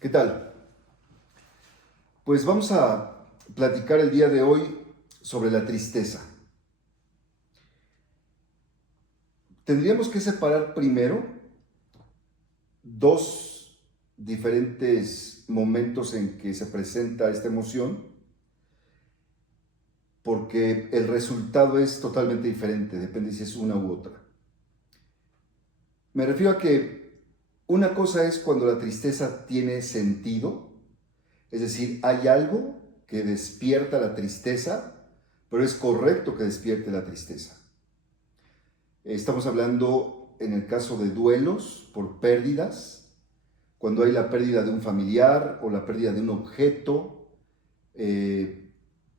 ¿Qué tal? Pues vamos a platicar el día de hoy sobre la tristeza. Tendríamos que separar primero dos diferentes momentos en que se presenta esta emoción, porque el resultado es totalmente diferente, depende si es una u otra. Me refiero a que una cosa es cuando la tristeza tiene sentido, es decir, hay algo que despierta la tristeza, pero es correcto que despierte la tristeza. Estamos hablando en el caso de duelos por pérdidas, cuando hay la pérdida de un familiar o la pérdida de un objeto.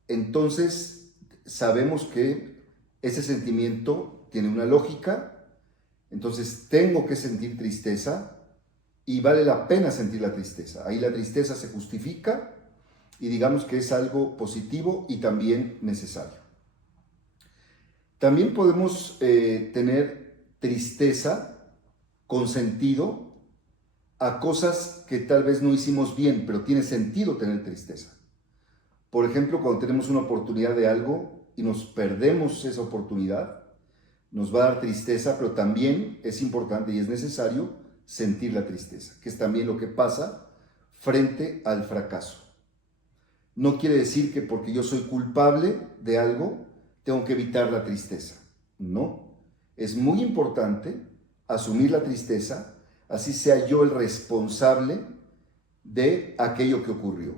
Entonces sabemos que ese sentimiento tiene una lógica, entonces tengo que sentir tristeza y vale la pena sentir la tristeza. Ahí la tristeza se justifica y digamos que es algo positivo y también necesario. También podemos tener tristeza con sentido a cosas que tal vez no hicimos bien, pero tiene sentido tener tristeza. Por ejemplo, cuando tenemos una oportunidad de algo y nos perdemos esa oportunidad, nos va a dar tristeza, pero también es importante y es necesario sentir la tristeza, que es también lo que pasa frente al fracaso. No quiere decir que porque yo soy culpable de algo, tengo que evitar la tristeza. No. Es muy importante asumir la tristeza, así sea yo el responsable de aquello que ocurrió,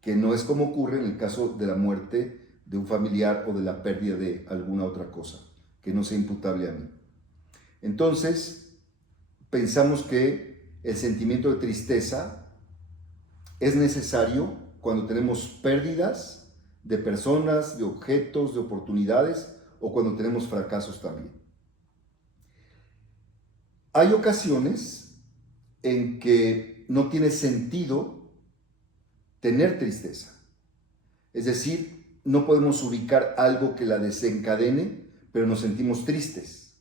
que no es como ocurre en el caso de la muerte de un familiar o de la pérdida de alguna otra cosa, que no sea imputable a mí. Entonces, pensamos que el sentimiento de tristeza es necesario cuando tenemos pérdidas de personas, de objetos, de oportunidades o cuando tenemos fracasos también. Hay ocasiones en que no tiene sentido tener tristeza. Es decir, no podemos ubicar algo que la desencadene, pero nos sentimos tristes.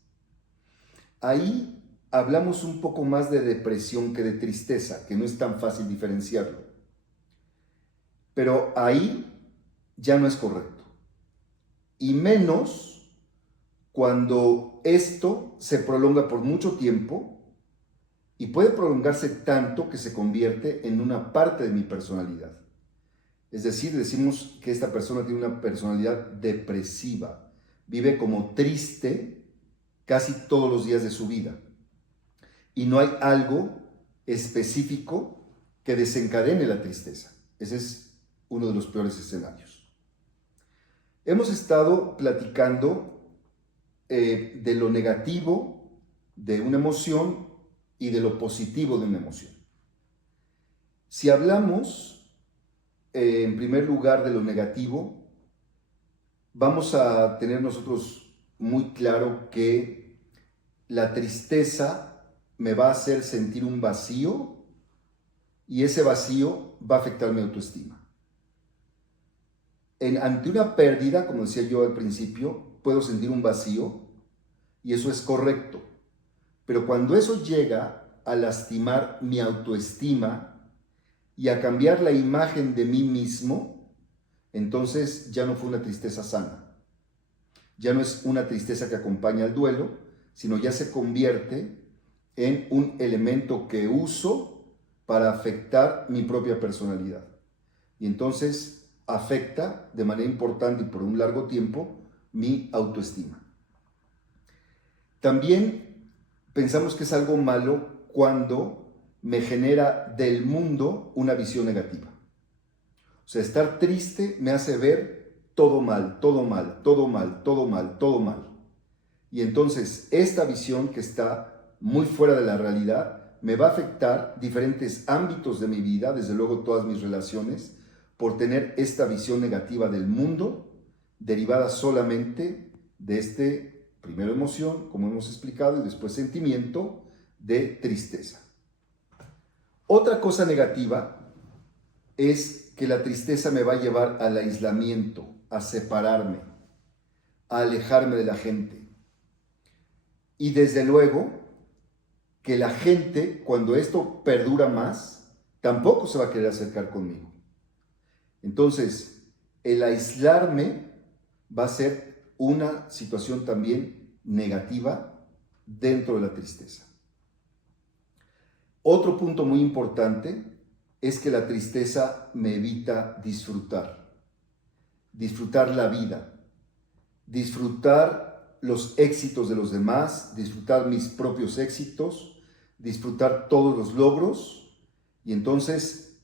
Ahí hablamos un poco más de depresión que de tristeza, que no es tan fácil diferenciarlo. Pero ahí ya no es correcto. Y menos cuando esto se prolonga por mucho tiempo y puede prolongarse tanto que se convierte en una parte de mi personalidad. Es decir, decimos que esta persona tiene una personalidad depresiva, vive como triste casi todos los días de su vida. Y no hay algo específico que desencadene la tristeza. Ese es uno de los peores escenarios. Hemos estado platicando de lo negativo de una emoción y de lo positivo de una emoción. Si hablamos en primer lugar de lo negativo, vamos a tener nosotros muy claro que la tristeza me va a hacer sentir un vacío y ese vacío va a afectar mi autoestima. Ante una pérdida, como decía yo al principio, puedo sentir un vacío y eso es correcto. Pero cuando eso llega a lastimar mi autoestima y a cambiar la imagen de mí mismo, entonces ya no fue una tristeza sana. Ya no es una tristeza que acompaña al duelo, sino ya se convierte en un elemento que uso para afectar mi propia personalidad. Y entonces afecta de manera importante y por un largo tiempo mi autoestima. También pensamos que es algo malo cuando me genera del mundo una visión negativa. O sea, estar triste me hace ver todo mal, todo mal, todo mal, todo mal, todo mal. Y entonces esta visión que está muy fuera de la realidad me va a afectar diferentes ámbitos de mi vida, desde luego todas mis relaciones, por tener esta visión negativa del mundo derivada solamente de este primero emoción, como hemos explicado, y después sentimiento de tristeza. Otra cosa negativa es que la tristeza me va a llevar al aislamiento, a separarme, a alejarme de la gente. Y desde luego que la gente, cuando esto perdura más, tampoco se va a querer acercar conmigo. Entonces, el aislarme va a ser una situación también negativa dentro de la tristeza. Otro punto muy importante es que la tristeza me evita disfrutar la vida, disfrutar los éxitos de los demás, disfrutar mis propios éxitos, disfrutar todos los logros. Y entonces,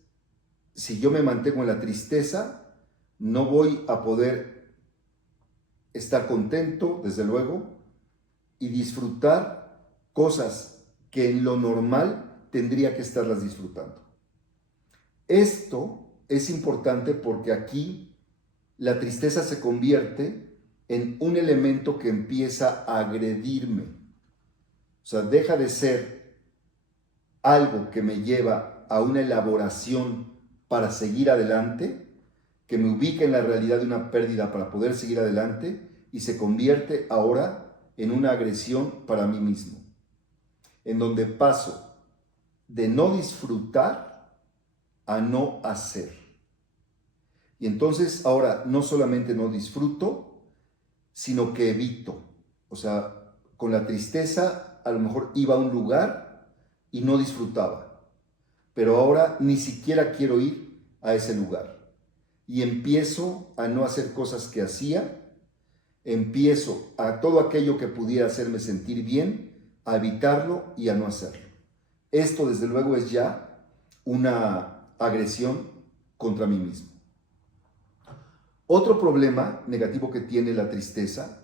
si yo me mantengo en la tristeza, no voy a poder estar contento, desde luego, y disfrutar cosas que en lo normal tendría que estarlas disfrutando. Esto es importante porque aquí la tristeza se convierte en un elemento que empieza a agredirme. O sea, deja de ser algo que me lleva a una elaboración para seguir adelante, que me ubica en la realidad de una pérdida para poder seguir adelante, y se convierte ahora en una agresión para mí mismo, en donde paso de no disfrutar a no hacer. Y entonces ahora no solamente no disfruto, sino que evito. O sea, con la tristeza a lo mejor iba a un lugar y no disfrutaba, pero ahora ni siquiera quiero ir a ese lugar. Y empiezo a no hacer cosas que hacía, empiezo a todo aquello que pudiera hacerme sentir bien, a evitarlo y a no hacerlo. Esto desde luego es ya una agresión contra mí mismo. Otro problema negativo que tiene la tristeza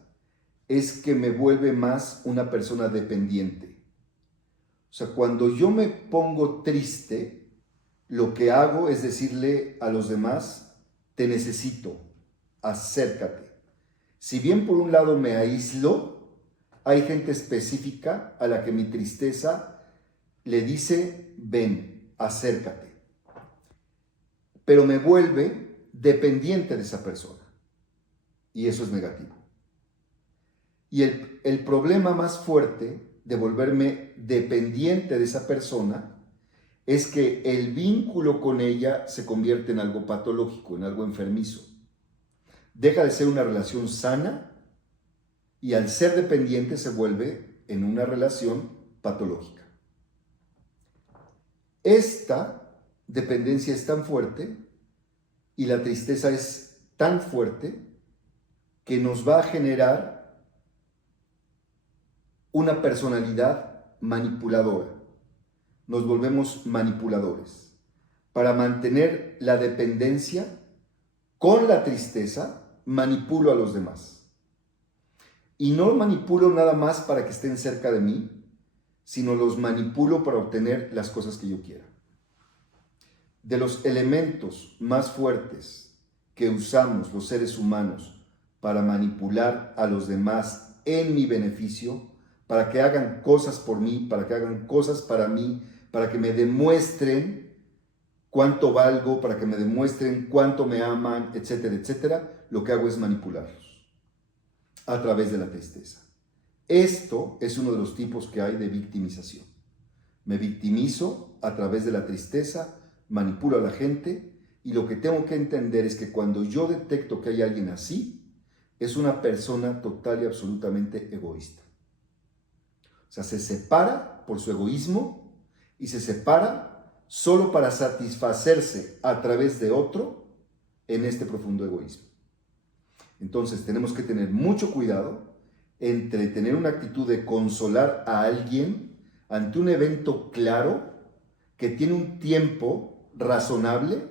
es que me vuelve más una persona dependiente. O sea, cuando yo me pongo triste, lo que hago es decirle a los demás, te necesito, acércate. Si bien por un lado me aíslo, hay gente específica a la que mi tristeza le dice, ven, acércate. Pero me vuelve dependiente de esa persona. Y eso es negativo. Y el problema más fuerte de volverme dependiente de esa persona es que el vínculo con ella se convierte en algo patológico, en algo enfermizo. Deja de ser una relación sana y al ser dependiente se vuelve en una relación patológica. Esta dependencia es tan fuerte y la tristeza es tan fuerte que nos va a generar una personalidad manipuladora. Nos volvemos manipuladores. Para mantener la dependencia, con la tristeza, manipulo a los demás. Y no manipulo nada más para que estén cerca de mí, sino los manipulo para obtener las cosas que yo quiera. De los elementos más fuertes que usamos los seres humanos para manipular a los demás en mi beneficio, para que hagan cosas por mí, para que hagan cosas para mí, para que me demuestren cuánto valgo, para que me demuestren cuánto me aman, etcétera, etcétera, lo que hago es manipularlos a través de la tristeza. Esto es uno de los tipos que hay de victimización. Me victimizo a través de la tristeza, manipulo a la gente, y lo que tengo que entender es que cuando yo detecto que hay alguien así, es una persona total y absolutamente egoísta. O sea, se separa por su egoísmo y se separa solo para satisfacerse a través de otro en este profundo egoísmo. Entonces tenemos que tener mucho cuidado entre tener una actitud de consolar a alguien ante un evento claro que tiene un tiempo razonable,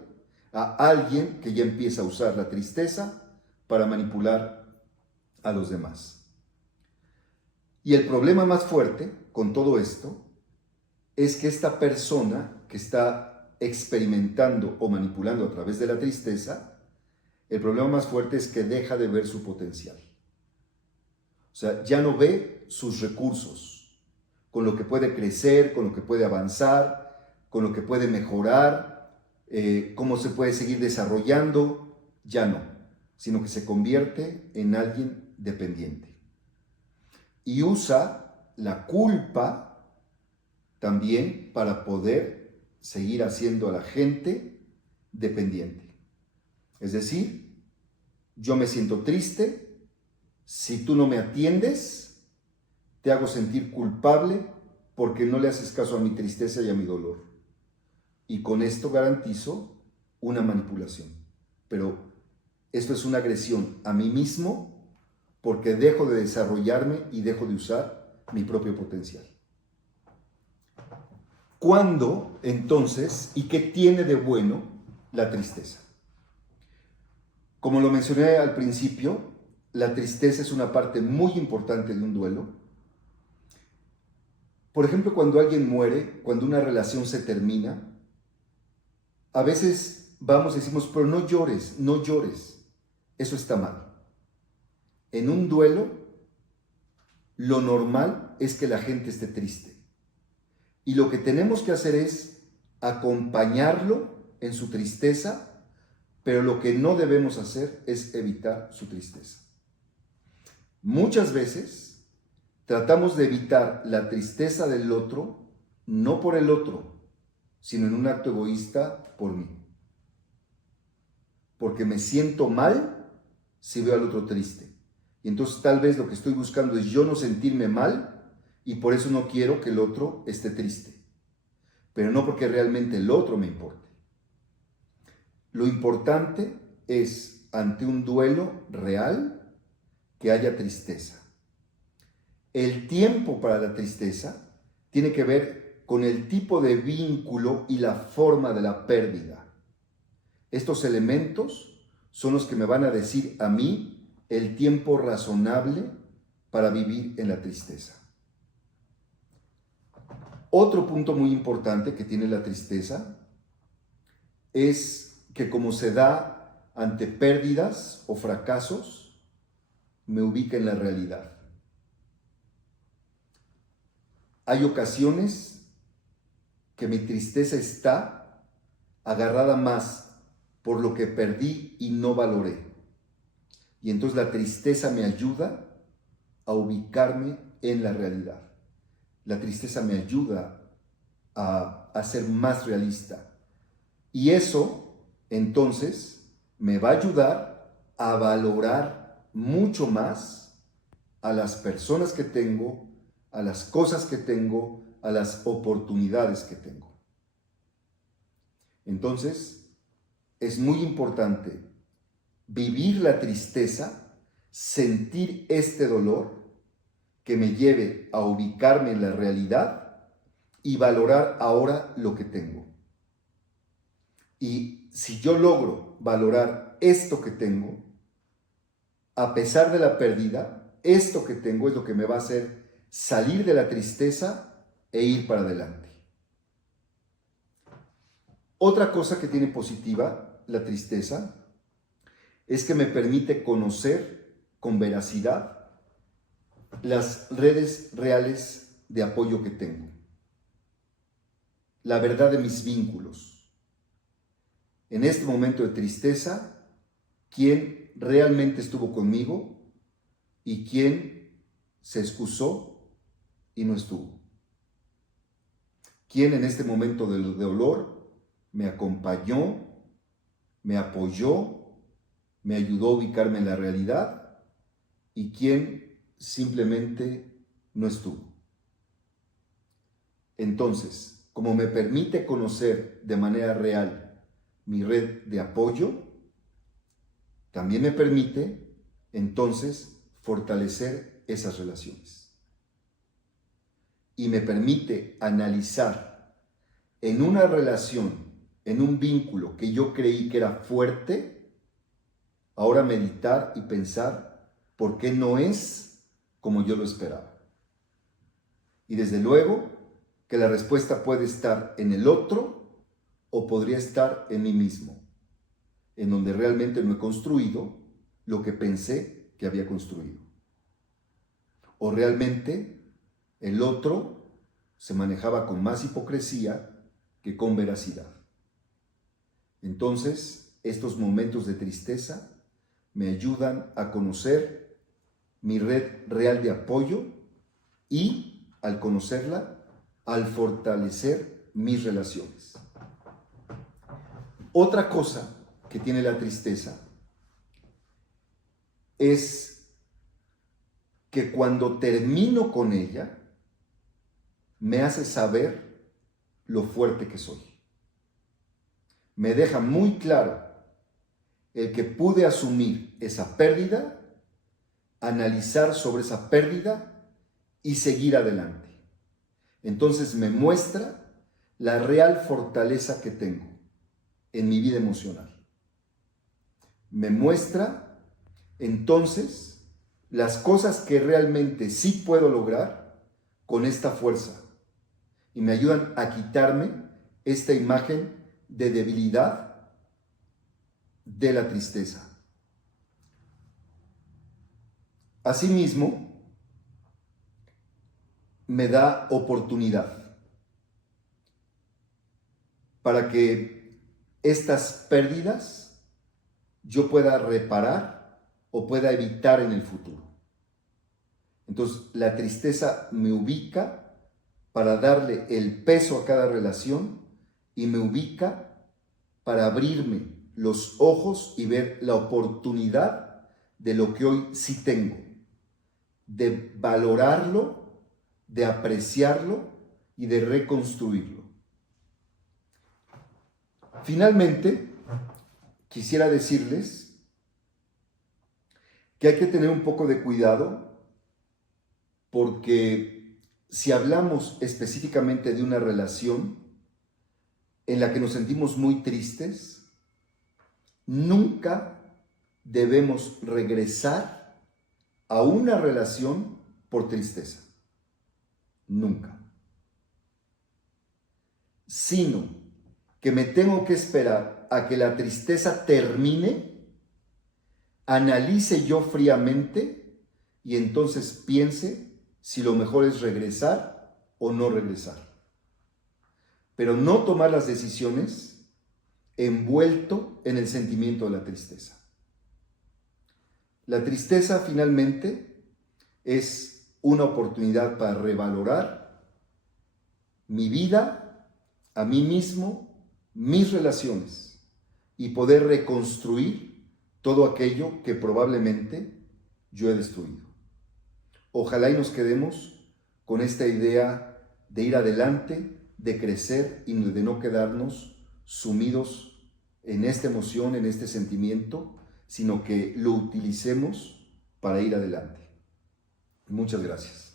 a alguien que ya empieza a usar la tristeza para manipular a los demás. Y el problema más fuerte con todo esto es que esta persona que está experimentando o manipulando a través de la tristeza, el problema más fuerte es que deja de ver su potencial. O sea, ya no ve sus recursos, con lo que puede crecer, con lo que puede avanzar, con lo que puede mejorar, cómo se puede seguir desarrollando, ya no, sino que se convierte en alguien dependiente. Y usa la culpa también para poder seguir haciendo a la gente dependiente. Es decir, yo me siento triste, si tú no me atiendes, te hago sentir culpable porque no le haces caso a mi tristeza y a mi dolor. Y con esto garantizo una manipulación. Pero esto es una agresión a mí mismo porque dejo de desarrollarme y dejo de usar mi propio potencial. ¿Cuándo, entonces, y qué tiene de bueno la tristeza? Como lo mencioné al principio, la tristeza es una parte muy importante de un duelo. Por ejemplo, cuando alguien muere, cuando una relación se termina, a veces vamos y decimos, pero no llores, no llores. Eso está mal. En un duelo, lo normal es que la gente esté triste. Y lo que tenemos que hacer es acompañarlo en su tristeza, pero lo que no debemos hacer es evitar su tristeza. Muchas veces tratamos de evitar la tristeza del otro, no por el otro, sino en un acto egoísta por mí. Porque me siento mal si veo al otro triste. Y entonces tal vez lo que estoy buscando es yo no sentirme mal y por eso no quiero que el otro esté triste. Pero no porque realmente el otro me importe. Lo importante es, ante un duelo real, que haya tristeza. El tiempo para la tristeza tiene que ver con el tipo de vínculo y la forma de la pérdida. Estos elementos son los que me van a decir a mí el tiempo razonable para vivir en la tristeza. Otro punto muy importante que tiene la tristeza es que como se da ante pérdidas o fracasos, me ubica en la realidad. Hay ocasiones que mi tristeza está agarrada más por lo que perdí y no valoré. Y entonces la tristeza me ayuda a ubicarme en la realidad. La tristeza me ayuda a ser más realista. Y eso, entonces, me va a ayudar a valorar mucho más a las personas que tengo, a las cosas que tengo, a las oportunidades que tengo. Entonces, es muy importante vivir la tristeza, sentir este dolor que me lleve a ubicarme en la realidad y valorar ahora lo que tengo. Y si yo logro valorar esto que tengo, a pesar de la pérdida, esto que tengo es lo que me va a hacer salir de la tristeza e ir para adelante. Otra cosa que tiene positiva la tristeza es que me permite conocer con veracidad las redes reales de apoyo que tengo, la verdad de mis vínculos. En este momento de tristeza, quién realmente estuvo conmigo y quién se excusó y no estuvo. Quién en este momento de dolor me acompañó, me apoyó, me ayudó a ubicarme en la realidad y quién simplemente no estuvo. Entonces, como me permite conocer de manera real mi red de apoyo, también me permite entonces fortalecer esas relaciones. Y me permite analizar en una relación, en un vínculo que yo creí que era fuerte, ahora meditar y pensar por qué no es como yo lo esperaba. Y desde luego que la respuesta puede estar en el otro o podría estar en mí mismo, en donde realmente no he construido lo que pensé que había construido. O realmente el otro se manejaba con más hipocresía que con veracidad. Entonces, estos momentos de tristeza me ayudan a conocer mi red real de apoyo y, al conocerla, al fortalecer mis relaciones. Otra cosa que tiene la tristeza es que cuando termino con ella, me hace saber lo fuerte que soy. Me deja muy claro el que pude asumir esa pérdida, analizar sobre esa pérdida y seguir adelante. Entonces me muestra la real fortaleza que tengo en mi vida emocional. Me muestra entonces las cosas que realmente sí puedo lograr con esta fuerza y me ayudan a quitarme esta imagen de debilidad de la tristeza. Asimismo, me da oportunidad para que estas pérdidas yo pueda reparar o pueda evitar en el futuro. Entonces, la tristeza me ubica para darle el peso a cada relación y me ubica para abrirme los ojos y ver la oportunidad de lo que hoy sí tengo, de valorarlo, de apreciarlo y de reconstruirlo. Finalmente, quisiera decirles que hay que tener un poco de cuidado porque si hablamos específicamente de una relación en la que nos sentimos muy tristes, nunca debemos regresar a una relación por tristeza. Nunca. Sino que me tengo que esperar a que la tristeza termine, analice yo fríamente y entonces piense si lo mejor es regresar o no regresar. Pero no tomar las decisiones envuelto en el sentimiento de la tristeza. La tristeza finalmente es una oportunidad para revalorar mi vida, a mí mismo, mis relaciones y poder reconstruir todo aquello que probablemente yo he destruido. Ojalá y nos quedemos con esta idea de ir adelante, de crecer y de no quedarnos sumidos en esta emoción, en este sentimiento, sino que lo utilicemos para ir adelante. Muchas gracias.